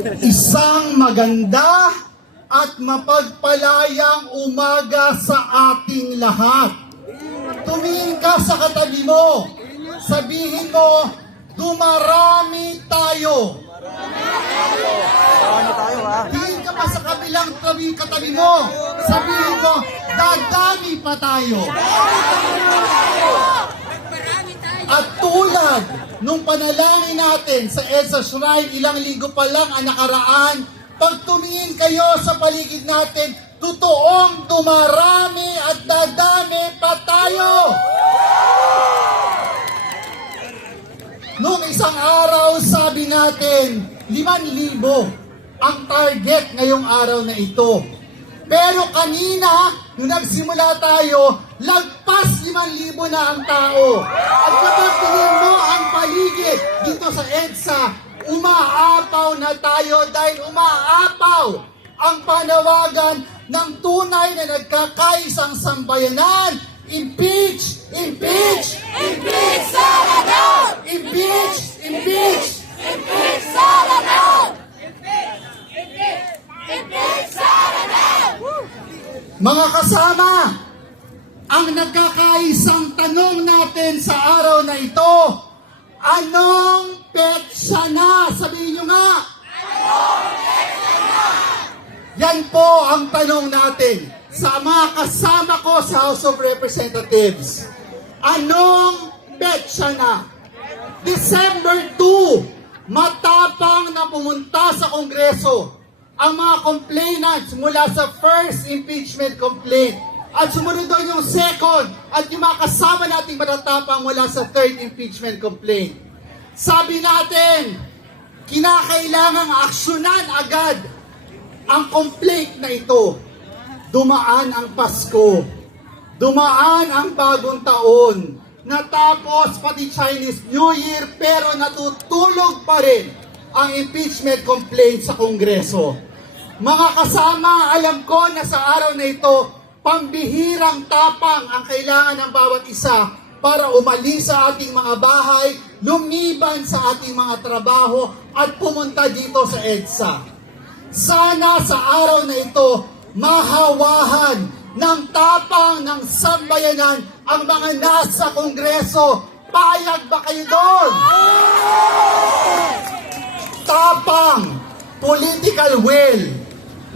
Isang maganda at mapagpalayang umaga sa ating lahat. Tumingin ka sa katabi mo. Sabihin mo, dumarami tayo. Tingin ka pa sa kabilang tabi katabi mo. Sabihin mo, dadami pa tayo. At tulad nung panalangin natin sa EDSA Shrine, ilang linggo pa lang ang nakaraan, pag tumingin kayo sa paligid natin, totoong dumarami at dadami pa tayo. Noong isang araw, sabi natin, 5,000 ang target ngayong araw na ito. Pero kanina, nung nagsimula tayo, lagpas 5,000 na ang tao. At kapag tingin mo ang paligid dito sa EDSA, umaapaw na tayo dahil umaapaw ang panawagan ng tunay na nagkakaisang sambayanan. Impeach! Impeach! Impeach Salazar! Impeach! Impeach! Impeach Salazar! Impeach Salazar! Mga kasama, ang nagkakaisang tanong natin sa araw na ito, anong petsa na? Sabihin nyo nga. Yan po ang tanong natin sa mga kasama ko sa House of Representatives. Anong petsa na? December 2, matapang na pumunta sa Kongreso ang mga complainants mula sa first impeachment complaint. At sumunod doon yung second at yung mga kasama nating matatapang mula sa third impeachment complaint. Sabi natin, kinakailangang aksyonan agad ang complaint na ito. Dumaan ang Pasko. Dumaan ang bagong taon. Natapos pati Chinese New Year pero natutulog pa rin ang impeachment complaint sa Kongreso. Mga kasama, alam ko na sa araw na ito, pambihirang tapang ang kailangan ng bawat isa para umalis sa ating mga bahay, lumiban sa ating mga trabaho at pumunta dito sa EDSA. Sana sa araw na ito, mahawahan ng tapang ng sambayanan ang mga nasa Kongreso. Payag ba kayo doon? Tapang, political will.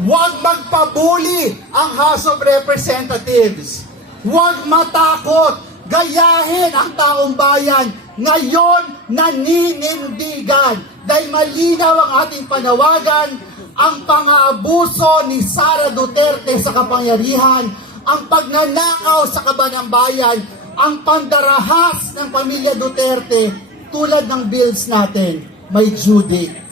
Huwag magpabuli ang House of Representatives. Huwag matakot. Gayahin ang taong bayan. Ngayon, naninindigan. Dahil malinaw ang ating panawagan, ang pang-aabuso ni Sara Duterte sa kapangyarihan, ang pagnanakaw sa kaban ng bayan, ang pandarahas ng pamilya Duterte, tulad ng bills natin, may due date.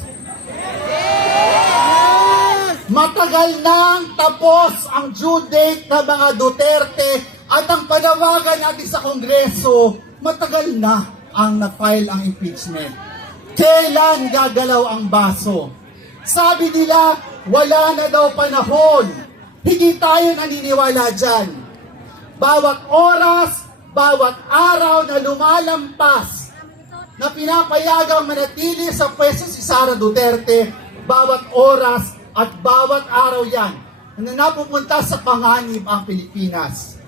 Matagal nang tapos ang due date ng mga Duterte at ang panawagan natin sa Kongreso, matagal na ang na-file ang impeachment. Kailan gagalaw ang baso? Sabi nila, wala na daw panahon. Hindi tayo naniniwala dyan. Bawat oras, bawat araw na lumalampas na pinapayagang manatili sa pwesto si Sara Duterte, bawat oras at bawat araw yan na napupunta sa panganib ang Pilipinas.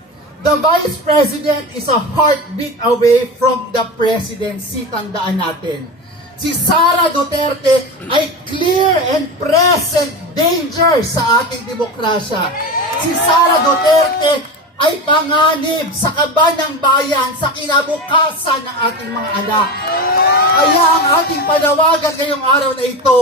The Vice President is a heartbeat away from the presidency, tandaan natin. Si Sara Duterte ay clear and present danger sa ating demokrasya. Si Sara Duterte ay panganib sa kaban ng bayan sa kinabukasan ng ating mga anak. Kaya ang ating panawagan ngayong araw na ito,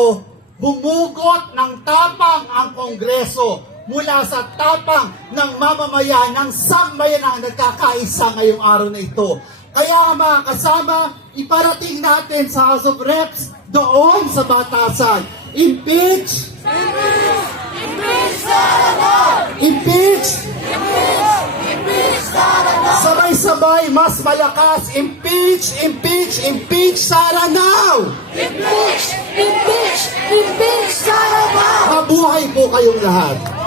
humugot ng tapang ang Kongreso mula sa tapang ng mamamayan ng sambayan ang nagkakaisa ngayong araw na ito. Kaya mga kasama, iparating natin sa House of Reps doon sa batasan. Impeach mas malakas. Impeach! Impeach! Impeach! Sara now! Impeach! Impeach! Impeach Salazar! Mabuhay po kayong lahat.